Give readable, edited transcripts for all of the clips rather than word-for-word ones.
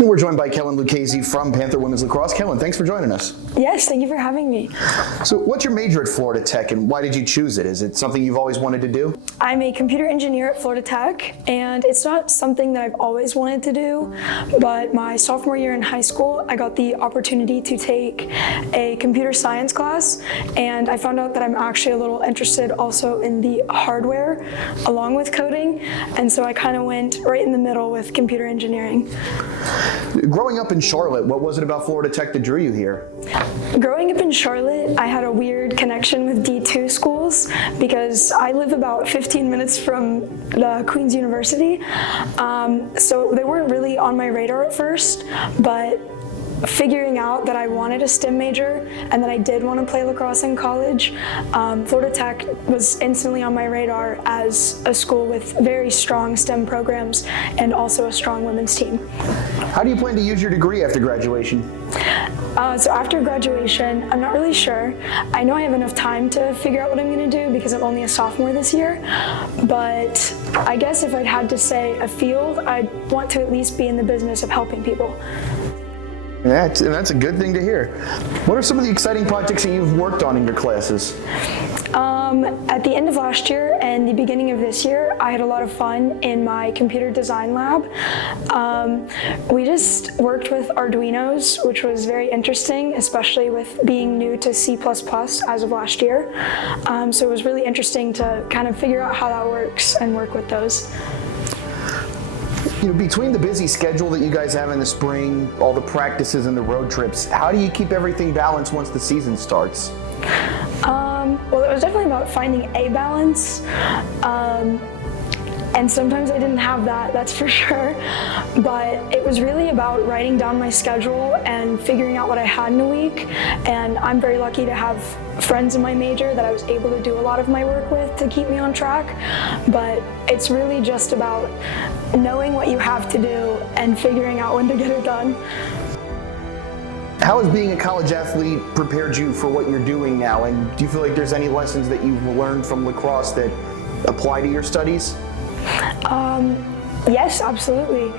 We're joined by Kellen Lucchesi from Panther Women's Lacrosse. Kellen, thanks for joining us. Yes, thank you for having me. So what's your major at Florida Tech and why did you choose it? Is it something you've always wanted to do? I'm a computer engineer at Florida Tech, and it's not something that I've always wanted to do, but my sophomore year in high school, I got the opportunity to take a computer science class, and I found out that I'm actually a little interested also in the hardware along with coding, and so I kind of went right in the middle with computer engineering. Growing up in Charlotte, what was it about Florida Tech that drew you here? Growing up in Charlotte, I had a weird connection with D2 schools because I live about 15 minutes from the Queen's University. So they weren't really on my radar at first, but figuring out that I wanted a STEM major and that I did want to play lacrosse in college, Florida Tech was instantly on my radar as a school with very strong STEM programs and also a strong women's team. How do you plan to use your degree after graduation? So after graduation, I'm not really sure. I know I have enough time to figure out what I'm going to do because I'm only a sophomore this year, but I guess if I'd had to say a field, I'd want to at least be in the business of helping people. Yeah, and that's a good thing to hear. What are some of the exciting projects that you've worked on in your classes? At the end of last year and the beginning of this year, I had a lot of fun in my computer design lab. We just worked with Arduinos, which was very interesting, especially with being new to C++ as of last year. So it was really interesting to kind of figure out how that works and work with those. Between the busy schedule that you guys have in the spring, all the practices and the road trips, how do you keep everything balanced once the season starts? Well, it was definitely about finding a balance. And sometimes I didn't have that, that's for sure. But it was really about writing down my schedule and figuring out what I had in a week. And I'm very lucky to have friends in my major that I was able to do a lot of my work with to keep me on track. But it's really just about knowing what you have to do and figuring out when to get it done. How has being a college athlete prepared you for what you're doing now? And do you feel like there's any lessons that you've learned from lacrosse that apply to your studies? Yes, absolutely.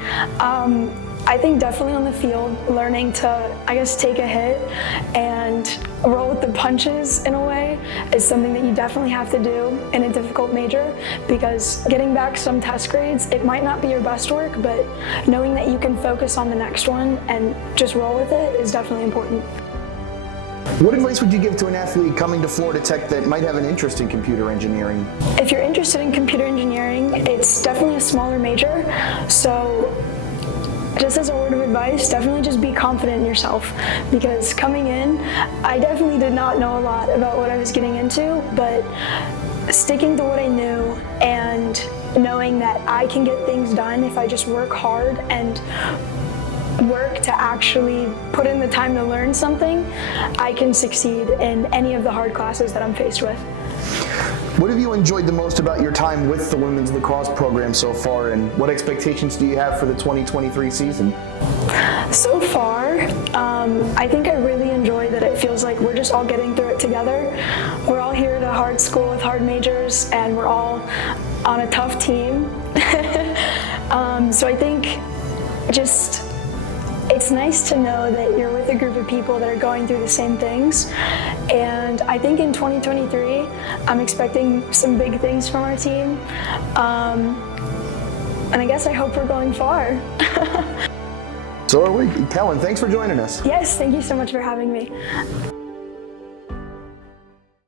I think definitely on the field, learning to, I guess, take a hit and roll with the punches in a way is something that you definitely have to do in a difficult major, because getting back some test grades, it might not be your best work, but knowing that you can focus on the next one and just roll with it is definitely important. What advice would you give to an athlete coming to Florida Tech that might have an interest in computer engineering? If you're interested in computer engineering, it's definitely a smaller major, so just as a word of advice, definitely just be confident in yourself, because coming in, I definitely did not know a lot about what I was getting into, but sticking to what I knew and knowing that I can get things done if I just work hard and work to actually put in the time to learn something, I can succeed in any of the hard classes that I'm faced with. What have you enjoyed the most about your time with the women's lacrosse program so far, and what expectations do you have for the 2023 season? So far, I think I really enjoy that it feels like we're just all getting through it together. We're all here at a hard school with hard majors, and we're all on a tough team. So I think just it's nice to know that you're with a group of people that are going through the same things. And I think in 2023, I'm expecting some big things from our team. And I guess I hope we're going far. So are we. Kellen, thanks for joining us. Yes, thank you so much for having me.